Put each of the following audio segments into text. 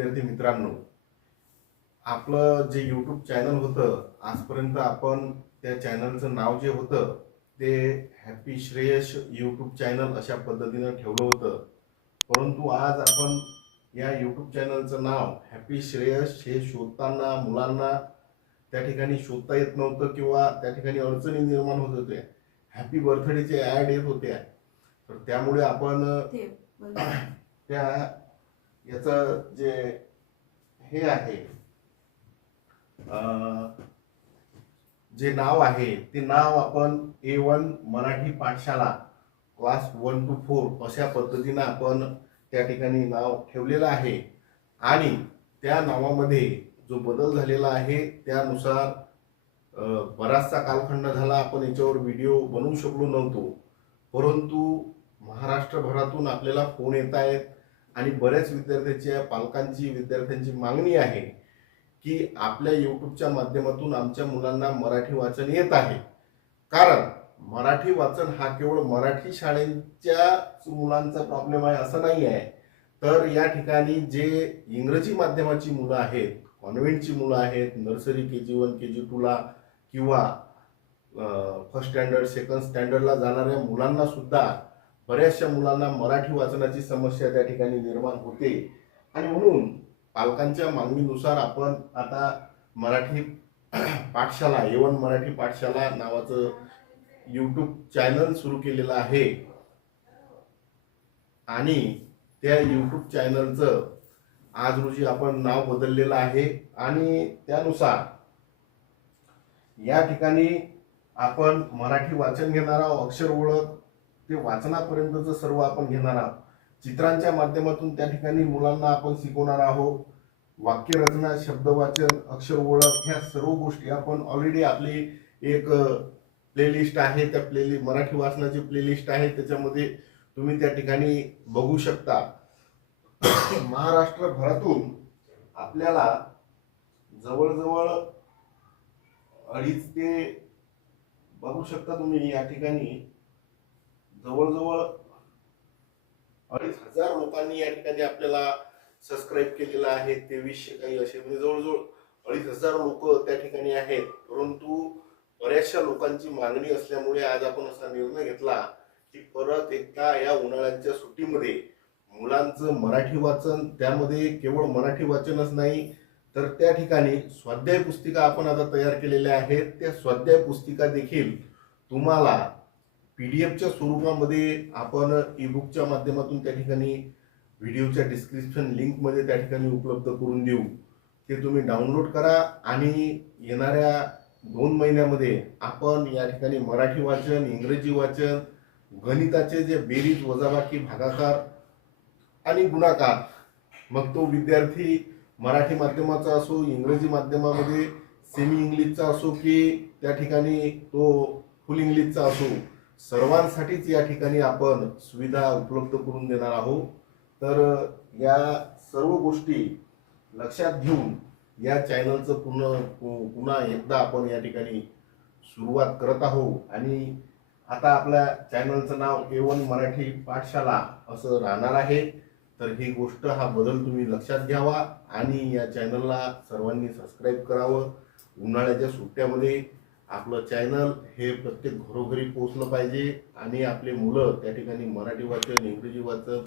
विद्यार्थी मित्रांनो, आपलं जे यूट्यूब चॅनल होतं आजपर्यंत आपण त्या चॅनलचं नाव जे होतं ते हॅपी श्रेयश यूट्यूब चॅनल अशा पद्धतीनं ठेवलं होतं. परंतु आज आपण या यूट्यूब चॅनलचं नाव हॅपी श्रेयश हे शोधताना मुलांना त्या ठिकाणी शोधता येत नव्हतं किंवा त्या ठिकाणी अडचणी निर्माण होत होत्या. हॅपी बर्थडेचे ॲड येत होत्या. तर त्यामुळे आपण त्या याचं जे हे आहे जे नाव आहे ते नाव आपण A1 मराठी पाठशाला क्लास 1 to 4 अशा पद्धतीनं आपण त्या ठिकाणी नाव ठेवलेलं आहे. आणि त्या नावामध्ये जो बदल झालेला आहे त्यानुसार बराचसा कालखंड झाला आपण याच्यावर व्हिडिओ बनवू शकलो नव्हतो. परंतु महाराष्ट्रभरातून आपल्याला फोन येत आहेत आणि बऱ्याच विद्यार्थ्यांच्या विद्यार्थ्यांची मागणी आहे की आपल्या यूट्यूबच्या माध्यमातून आमच्या मुलांना मराठी वाचन येत आहे. कारण मराठी वाचन हा केवळ मराठी शाळेच्या मुलांचा प्रॉब्लेम आहे असं नाही आहे. तर या ठिकाणी जे इंग्रजी माध्यमाची मुलं आहेत, कॉन्व्हेंटची मुलं आहेत, नर्सरी KG1 KG2ला किंवा फर्स्ट स्टँडर्ड सेकंड स्टँडर्डला जाणाऱ्या मुलांना सुद्धा बऱ्याचशा मुलांना मराठी वाचनाची समस्या त्या ठिकाणी निर्माण होते. आणि म्हणून पालकांच्या मागणीनुसार आपण आता मराठी पाठशाला A1 मराठी पाठशाला नावाचं यूट्यूब चॅनल सुरू केलेलं आहे. आणि त्या यूट्यूब चॅनलचं आज रोजी आपण नाव बदललेलं आहे. आणि त्यानुसार या ठिकाणी आपण मराठी वाचन घेणार आहोत. अक्षर ओळख ते वाचनापर्यंतचं सर्व आपण घेणार आहोत. चित्रांच्या माध्यमातून त्या ठिकाणी मुलांना आपण शिकवणार आहोत. वाक्यरचना, शब्दवाचन, अक्षर ओळख ह्या सर्व गोष्टी आपण ऑलरेडी आपली एक प्लेलिस्ट आहे, त्या मराठी वाचनाची प्लेलिस्ट आहे, त्याच्यामध्ये तुम्ही त्या ठिकाणी बघू शकता. महाराष्ट्रभरातून आपल्याला जवळजवळ 2.5 ते बघू शकता तुम्ही या ठिकाणी जवळजवळ 2,500 लोकांनी या ठिकाणी आपल्याला सबस्क्राईब केलेलं आहे. 2300 काही असे म्हणजे जवळजवळ 2,500 लोक त्या ठिकाणी आहेत. परंतु बऱ्याचशा लोकांची मागणी असल्यामुळे आज आपण असा निर्णय घेतला की परत एकदा या उन्हाळ्याच्या सुट्टीमध्ये मुलांचं मराठी वाचन, त्यामध्ये केवळ मराठी वाचनच नाही तर त्या ठिकाणी स्वाध्याय पुस्तिका आपण आता तयार केलेल्या आहेत. त्या स्वाध्याय पुस्तिका देखील तुम्हाला PDF स्वरूपामध्ये आपण ईबुकच्या माध्यमातून त्या ठिकाणी व्हिडिओच्या डिस्क्रिप्शन लिंकमध्ये त्या ठिकाणी उपलब्ध करून देऊ. ते तुम्ही डाउनलोड करा आणि येणाऱ्या 2 महिन्यामध्ये आपण या ठिकाणी मराठी वाचन, इंग्रजी वाचन, गणिताचे जे बेरीज, वजाबाकी, भागाकार आणि गुणाकार, मग तो विद्यार्थी मराठी माध्यमाचा असो, इंग्रजी माध्यमामध्ये सेमी इंग्लिशचा असो की त्या ठिकाणी तो फुल इंग्लिशचा असो, सर्वांसाठीच या ठिकाणी आपण सुविधा उपलब्ध करून देणार आहोत. तर या सर्व गोष्टी लक्षात घेऊन या चॅनलचं पुन्हा एकदा आपण या ठिकाणी सुरुवात करत आहोत. आणि आता आपल्या चॅनलचं नाव A1 मराठी पाठशाला असं राहणार आहे. तर ही गोष्ट, हा बदल तुम्ही लक्षात घ्यावा आणि या चॅनलला सर्वांनी सबस्क्राईब करावं. उन्हाळ्याच्या सुट्ट्यामध्ये आपलं चॅनल हे प्रत्येक घरोघरी पोहोचलं पाहिजे आणि आपले मुलं त्या ठिकाणी मराठी वाचन, इंग्रजी वाचन,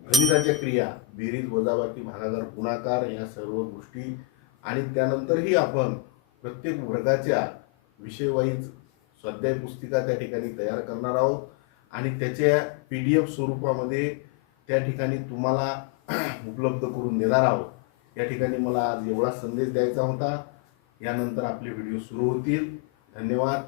गणिताच्या क्रिया, बेरीज, वजाबाकी, भागाकार, गुणाकार या सर्व गोष्टी आणि त्यानंतरही आपण प्रत्येक वर्गाच्या विषयवाईज स्वाध्याय पुस्तिका त्या ठिकाणी तयार करणार आहोत आणि त्याच्या PDF स्वरूपामध्ये त्या ठिकाणी तुम्हाला उपलब्ध करून देणार आहोत. या ठिकाणी मला आज एवढा संदेश द्यायचा होता. यानंतर आपले व्हिडिओ सुरू होतील. धन्यवाद.